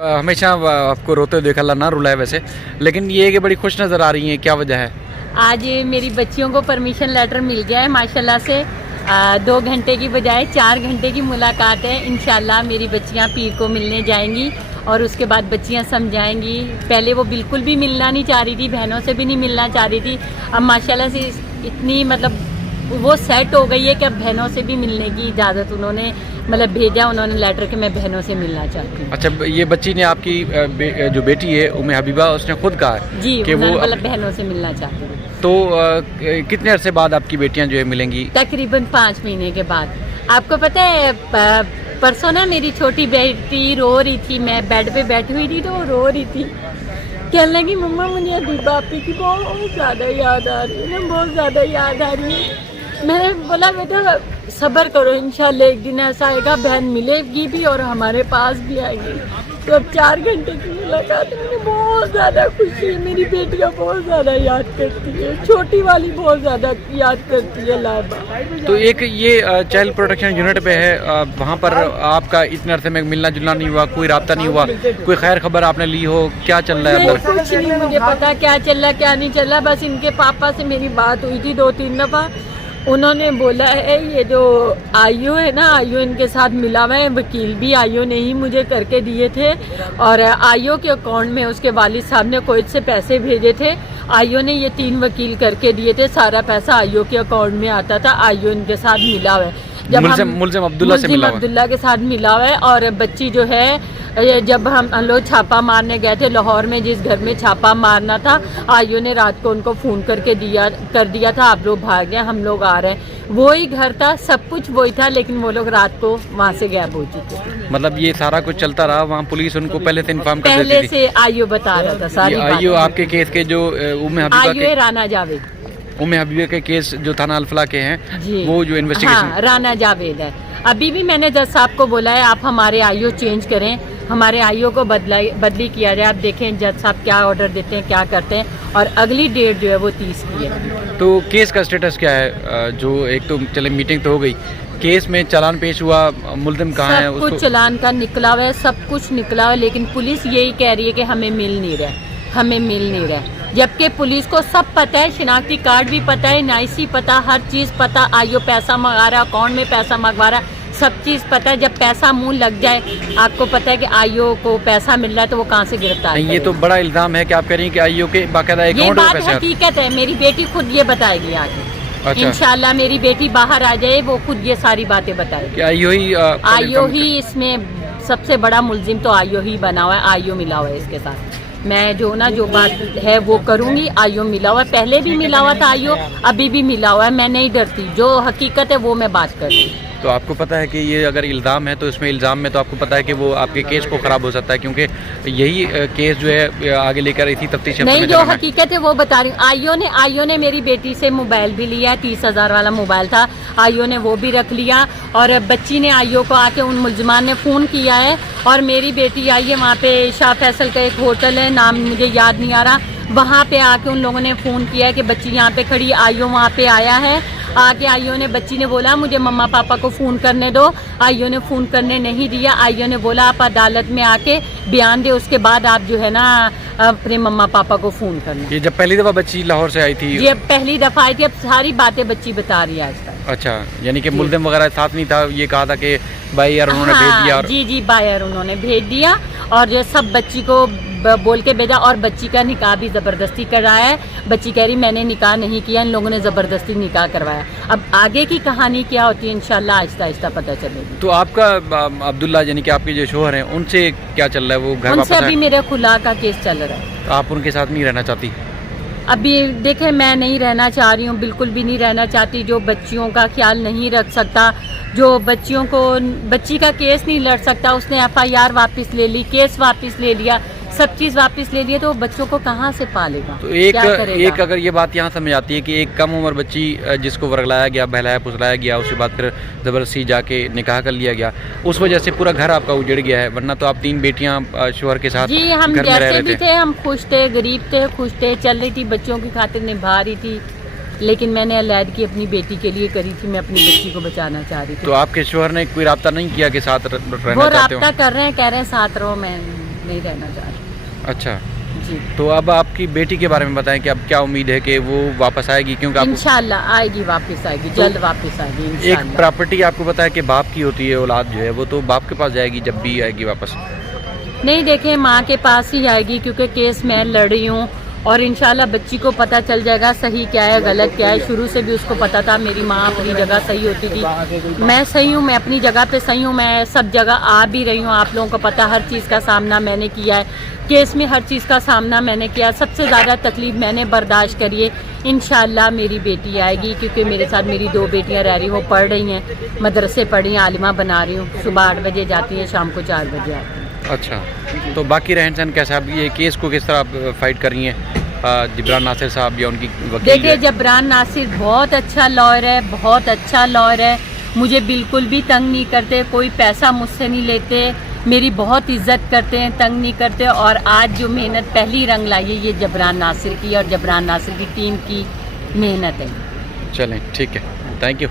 हमेशा आपको रोते हुए देखा, अल्लाह ना रुलाए वैसे, लेकिन ये है कि बड़ी खुश नज़र आ रही हैं, क्या वजह है? आज मेरी बच्चियों को परमिशन लेटर मिल गया है माशाल्लाह से। 2 घंटे की बजाय 4 घंटे की मुलाकात है। इंशाल्लाह मेरी बच्चियां पीर को मिलने जाएंगी और उसके बाद बच्चियां समझाएंगी। पहले वो बिल्कुल भी मिलना नहीं चाह रही थी, बहनों से भी नहीं मिलना चाह रही थी। अब माशाल्लाह से इतनी मतलब वो सेट हो गई है कि अब बहनों से भी मिलने की इजाज़त उन्होंने मतलब भेजा उन्होंने लेटर कि मैं बहनों से मिलना चाहती हूँ। अच्छा, ये बच्ची ने आपकी जो बेटी है उम्मे हबीबा, उसने खुद कहा है जी कि वो मतलब बहनों से मिलना चाहती हूँ। तो कितने अरसे बाद आपकी बेटियां जो है मिलेंगी? तकरीबन 5 महीने के बाद। आपको पता है परसों ना मेरी छोटी बेटी रो रही थी, मैं बेड पे बैठी हुई थी तो वो रो रही थी, कहने लगी मम्मा मुझे हबीबा आपी की बहुत ज़्यादा याद आ रही है ना, बहुत ज़्यादा याद आ रही है। मैंने बोला बेटा सब्र करो, इंशाल्लाह एक दिन ऐसा आएगा बहन मिलेगी भी और हमारे पास भी आएगी। तो अब 4 घंटे की मुलाकात मुझे बहुत ज़्यादा खुशी है। मेरी बेटियाँ बहुत ज़्यादा याद करती है, छोटी वाली बहुत ज़्यादा याद करती है लाबा। तो एक ये चाइल्ड प्रोटेक्शन यूनिट पे है, वहाँ पर आपका इतने अरसे में मिलना जुलना नहीं हुआ, कोई राब्ता नहीं हुआ, कोई खैर खबर आपने ली हो, क्या चल रहा है अंदर? कुछ नहीं मुझे पता क्या चल रहा क्या नहीं चल रहा। बस इनके पापा से मेरी बात हुई थी 2-3 दफ़ा। उन्होंने बोला है ये जो आईओ है ना, आईओ इनके साथ मिला हुआ है, वकील भी आईओ ने ही मुझे करके दिए थे और आईओ के अकाउंट में उसके वालिद साहब ने कोई से पैसे भेजे थे। आईओ ने ये 3 वकील करके दिए थे, सारा पैसा आईओ के अकाउंट में आता था। आईओ इनके साथ मिला हुआ है, जब मुल्ज़िम अब्दुल्ला से मिला हुआ है। अब्दुल्ला के साथ मिला हुआ है। और बच्ची जो है जब हम लोग छापा मारने गए थे लाहौर में, जिस घर में छापा मारना था, आईओ ने रात को उनको फ़ोन करके कर दिया था आप लोग भाग गए, हम लोग आ रहे हैं। वही घर था, सब कुछ वही था, लेकिन वो लोग रात को वहाँ से गायब हो चुके। मतलब ये सारा कुछ चलता रहा, वहाँ पुलिस उनको पहले से इन्फॉर्म कर देती थी? पहले से आईओ बता रहा था सारी बातें। आईओ आपके केस के जो उम्मे हबीबा के राना जावेद, उम्मे हबीबा के केस जो थाना अल्फला के हैं जी, वो जो इन्वेस्टिगेशन, हाँ, राना जावेद है। अभी भी मैंने जज साहब को बोला है आप हमारे आईओ चेंज करें, हमारे आईओ को बदली किया जाए। आप देखें जज साहब क्या ऑर्डर देते हैं, क्या करते हैं, और अगली डेट जो है वो 30 की है। तो केस का स्टेटस क्या है? जो एक तो चले मीटिंग तो हो गई, केस में चालान पेश हुआ, मुल्ज़िम कहाँ है? सब कुछ चालान का निकला हुआ है, सब कुछ निकला हुआ है, लेकिन पुलिस यही कह रही है कि हमें मिल नहीं रहा, हमें मिल नहीं रहा। जबकि पुलिस को सब पता है, शिनाख्ती कार्ड भी पता है, NIC पता, हर चीज़ पता, आईओ पैसा मंगा रहा है, अकाउंट में पैसा मंगवा रहा है, सब चीज़ पता है। जब पैसा मुंह लग जाए, आपको पता है कि आईओ को पैसा मिल रहा है तो वो कहाँ से गिरफ्तार नहीं, ये तो बड़ा इल्ज़ाम है कि आप कह रही हैं कि आईओ के बाकायदा ये अकाउंट में बात पैसे। हकीकत है, मेरी बेटी खुद ये बताएगी आगे। अच्छा। इंशाल्लाह मेरी बेटी बाहर आ जाए, वो खुद ये सारी बातें बताएगी। कि आईओ ही इसमें सबसे बड़ा मुल्जिम तो आईओ ही बना हुआ है, आईओ मिला हुआ है इसके साथ। मैं जो बात है वो करूंगी। आईओ मिला हुआ है, पहले भी मिला हुआ था आईओ, अभी भी मिला हुआ है। मैं नहीं डरती, जो हकीकत है वो मैं बात करती हूँ। तो आपको पता है कि ये अगर इल्ज़ाम है तो इसमें इल्ज़ाम में तो आपको पता है कि वो आपके केस को ख़राब हो सकता है, क्योंकि यही केस जो है आगे लेकर इसी तफ्तीश नहीं, जो हकीकत है वो बता रही हूँ। आईओ ने मेरी बेटी से मोबाइल भी लिया, 30,000 वाला मोबाइल था, आईओ ने वो भी रख लिया। और बच्ची ने आईओ को आके उन मुल्ज़मान ने फ़ोन किया है और मेरी बेटी आई है वहाँ पे, शाह फैसल का एक होटल है, नाम मुझे याद नहीं आ रहा, वहाँ पे आके उन लोगों ने फ़ोन किया है कि बच्ची यहाँ पे खड़ी, आईओ वहाँ पे आया है। आगे आईओ ने, बच्ची ने बोला मुझे मम्मा पापा को फ़ोन करने दो, आईओ ने फ़ोन करने नहीं दिया। आईओ ने बोला आप अदालत में आके बयान दे, उसके बाद आप जो है ना अपने मम्मा पापा को फ़ोन करना। ये जब पहली दफ़ा बच्ची लाहौर से आई थी? ये पहली दफ़ा आई थी, अब सारी बातें बच्ची बता रही है आज तक। अच्छा, यानी कि मुल्ज़िम वगैरह साथ नहीं था, ये कहा था कि भाई यार उन्होंने भेज दिया? जी बायर उन्होंने भेज दिया और जो सब बच्ची को बोल के भेजा। और बच्ची का निकाह भी ज़बरदस्ती कराया है। बच्ची कह रही मैंने निकाह नहीं किया, इन लोगों ने ज़बरदस्ती निकाह करवाया। अब आगे की कहानी क्या होती है इंशाल्लाह आहिस्ता आहिस्ता पता चलेगी। तो आपका अब्दुल्ला यानी कि आपके जो शोहर हैं उनसे क्या चल रहा है? वो घर उनसे अभी मेरा खुला का केस चल रहा है। तो आप उनके साथ नहीं रहना चाहती? अभी देखें, मैं नहीं रहना चाह रही हूँ, बिल्कुल भी नहीं रहना चाहती। जो बच्चियों का ख्याल नहीं रख सकता, जो बच्चियों को, बच्ची का केस नहीं लड़ सकता, उसने FIR वापस ले ली, केस वापस ले लिया, सब चीज़ वापस ले लिए, तो बच्चों को कहाँ से पालेगा? तो एक अगर ये बात यहाँ समझ आती है कि एक कम उम्र बच्ची जिसको वर्गलाया गया, बहलाया फुसलाया गया, उसके बाद फिर ज़बरदस्ती जाके निकाह कर लिया गया, उस वजह से पूरा घर आपका उजड़ गया है। वरना तो आप 3 बेटियाँ शोहर के साथ जी, हम घर में रह जैसे रहे भी थे, हम खुश थे, गरीब थे, खुश थे, चल रही थी, बच्चों की खातिर निभा रही थी। लेकिन मैंने अलैदगी अपनी बेटी के लिए करी थी, मैं अपनी बच्ची को बचाना चाह रही थी। तो आपके शोहर ने कोई राब्ता नहीं किया कि साथ रहना वो चाहते हो? राब्ता कर रहे हैं, कह रहे हैं साथ रहो, मैं نہیں رہنا چاہ رہی. اچھا, جی تو اب آپ کی بیٹی کے بارے میں بتائیں کہ اب کیا امید ہے کہ وہ واپس آئے گی, کیونکہ آپ انشاءاللہ آئے گی, واپس آئے گی, جلد واپس آئے گی ایک انشاءاللہ. پراپرٹی آپ کو پتا ہے کہ باپ کی ہوتی ہے, اولاد جو ہے وہ تو باپ کے پاس جائے گی جب بھی آئے گی واپس. نہیں دیکھیں, ماں کے پاس ہی آئے گی, کیونکہ کیس میں لڑ رہی ہوں, اور انشاءاللہ بچی کو پتہ چل جائے گا صحیح کیا ہے غلط کیا ہے. شروع سے بھی اس کو پتہ تھا میری ماں اپنی جگہ صحیح ہوتی تھی, میں صحیح ہوں, میں اپنی جگہ پہ صحیح ہوں, میں سب جگہ آ بھی رہی ہوں. آپ لوگوں کو پتہ ہر چیز کا سامنا میں نے کیا ہے, کیس میں ہر چیز کا سامنا میں نے کیا. سب سے زیادہ تکلیف میں نے برداشت کری ہے. انشاءاللہ میری بیٹی آئے گی, کیونکہ میرے ساتھ میری 2 بیٹیاں رہ رہی, وہ پڑھ رہی ہیں, مدرسے پڑھی ہیں, عالمہ بنا رہی ہوں. صبح 8 بجے جاتی ہیں, شام کو 4 بجے آتی ہیں. اچھا, تو باقی رہن سہن کیسا, اب یہ کیس کو کس طرح آپ فائٹ کر رہی ہیں جبران ناصر صاحب یا ان کی وکیل؟ دیکھیے جبران ناصر بہت اچھا لائر ہے, بہت اچھا لائر ہے, مجھے بالکل بھی تنگ نہیں کرتے, کوئی پیسہ مجھ سے نہیں لیتے, میری بہت عزت کرتے ہیں, تنگ نہیں کرتے. اور آج جو محنت پہلی رنگ لائی ہے یہ جبران ناصر کی اور جبران ناصر کی ٹیم کی محنت ہے. چلیں ٹھیک ہے, تھینک یو.